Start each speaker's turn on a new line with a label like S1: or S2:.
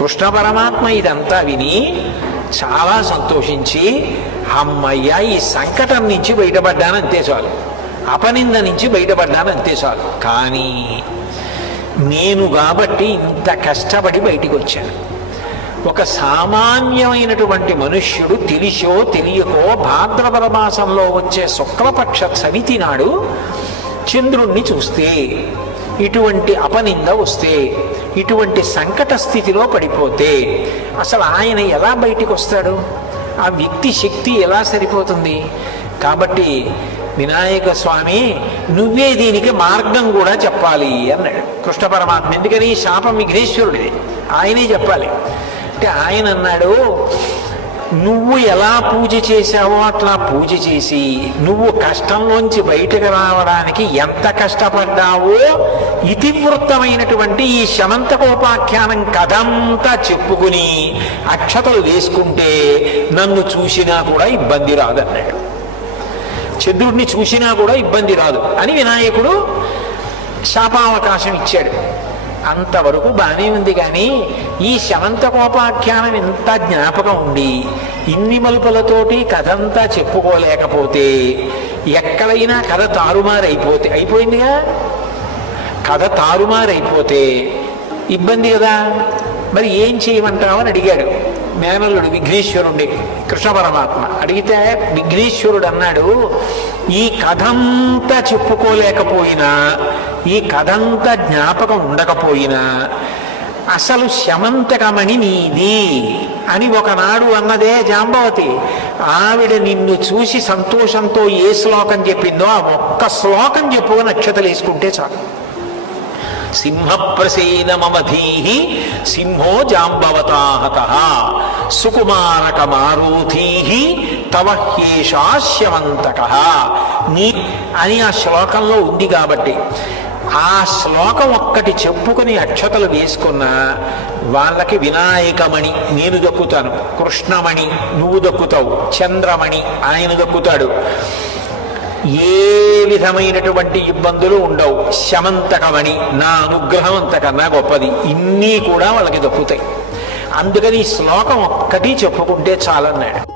S1: కృష్ణ పరమాత్మ ఇదంతా విని చాలా సంతోషించి అమ్మయ్య ఈ సంకటం నుంచి బయటపడ్డాను అంతే చాలు. అపనింద నుంచి బయటపడ్డాను అంతే చాలు. కానీ నేను కాబట్టి ఇంత కష్టపడి బయటికి వచ్చాను ఒక సామాన్యమైనటువంటి మనుష్యుడు తెలిసో తెలియకో భాద్రపద మాసంలో వచ్చే శుక్లపక్ష సమితి నాడు చంద్రుణ్ణి చూస్తే ఇటువంటి అపనింద వస్తే ఇటువంటి సంకట స్థితిలో పడిపోతే అసలు ఆయన ఎలా బయటికి వస్తాడు? ఆ వ్యక్తి శక్తి ఎలా సరిపోతుంది? కాబట్టి వినాయక స్వామి నువ్వే దీనికి మార్గం కూడా చెప్పాలి అన్నాడు. కృష్ణ పరమాత్మ ఎందుకని? ఈ శాపం విఘ్నేశ్వరుడిది. ఆయనే చెప్పాలి. అంటే ఆయన అన్నాడు నువ్వు ఎలా పూజ చేశావో అట్లా పూజ చేసి నువ్వు కష్టంలోంచి బయటకు రావడానికి ఎంత కష్టపడ్డావో ఇతివృత్తమైనటువంటి ఈ శమంతకోపాఖ్యానం కథంతా చెప్పుకుని అక్షతలు వేసుకుంటే నన్ను చూసినా కూడా ఇబ్బంది రాదన్నాడు. చంద్రుడిని చూసినా కూడా ఇబ్బంది రాదు అని వినాయకుడు శాపావకాశం ఇచ్చాడు. అంతవరకు బాగానే ఉంది కానీ ఈ శమంతకోపాఖ్యానం ఇంత జ్ఞాపకం ఉండి ఇన్ని మలుపులతోటి కథంతా చెప్పుకోలేకపోతే ఎక్కడైనా కథ తారుమారైపోతే అయిపోయిందిగా? కథ తారుమారైపోతే ఇబ్బంది కదా? మరి ఏం చేయమంటావు అని అడిగాడు మేనల్లుడు విఘ్నేశ్వరుడి కృష్ణ పరమాత్మ. అడిగితే విఘ్నేశ్వరుడు అన్నాడు ఈ కథంతా చెప్పుకోలేకపోయినా ఈ కథంతా జ్ఞాపకం ఉండకపోయినా అసలు శమంతకమణి నీది అని ఒకనాడు అన్నదే జాంబవతి. ఆవిడ నిన్ను చూసి సంతోషంతో ఏ శ్లోకం చెప్పిందో ఆ ఒక్క శ్లోకం చెప్పు నక్షతలు వేసుకుంటే చాలు. సింహప్రసేనమధీ సింహో జాంబవతాహత సుకుమారకమారూథీ తవ హ్యేషాస్యమంతక నీ అని ఆ శ్లోకంలో ఉంది కాబట్టి. ఆ శ్లోకం ఒక్కటి చెప్పుకుని అక్షతలు వేసుకున్న వాళ్ళకి వినాయకమణి నేను దక్కుతాను. కృష్ణమణి నువ్వు దక్కుతావు. చంద్రమణి ఆయన దక్కుతాడు. ఏ విధమైనటువంటి ఇబ్బందులు ఉండవు. శమంతకమణి నా అనుగ్రహం అంతకన్నా గొప్పది. ఇన్ని కూడా వాళ్ళకి దక్కుతాయి. అందుకని ఈ శ్లోకం ఒక్కటి చెప్పుకుంటే చాలన్నాడు.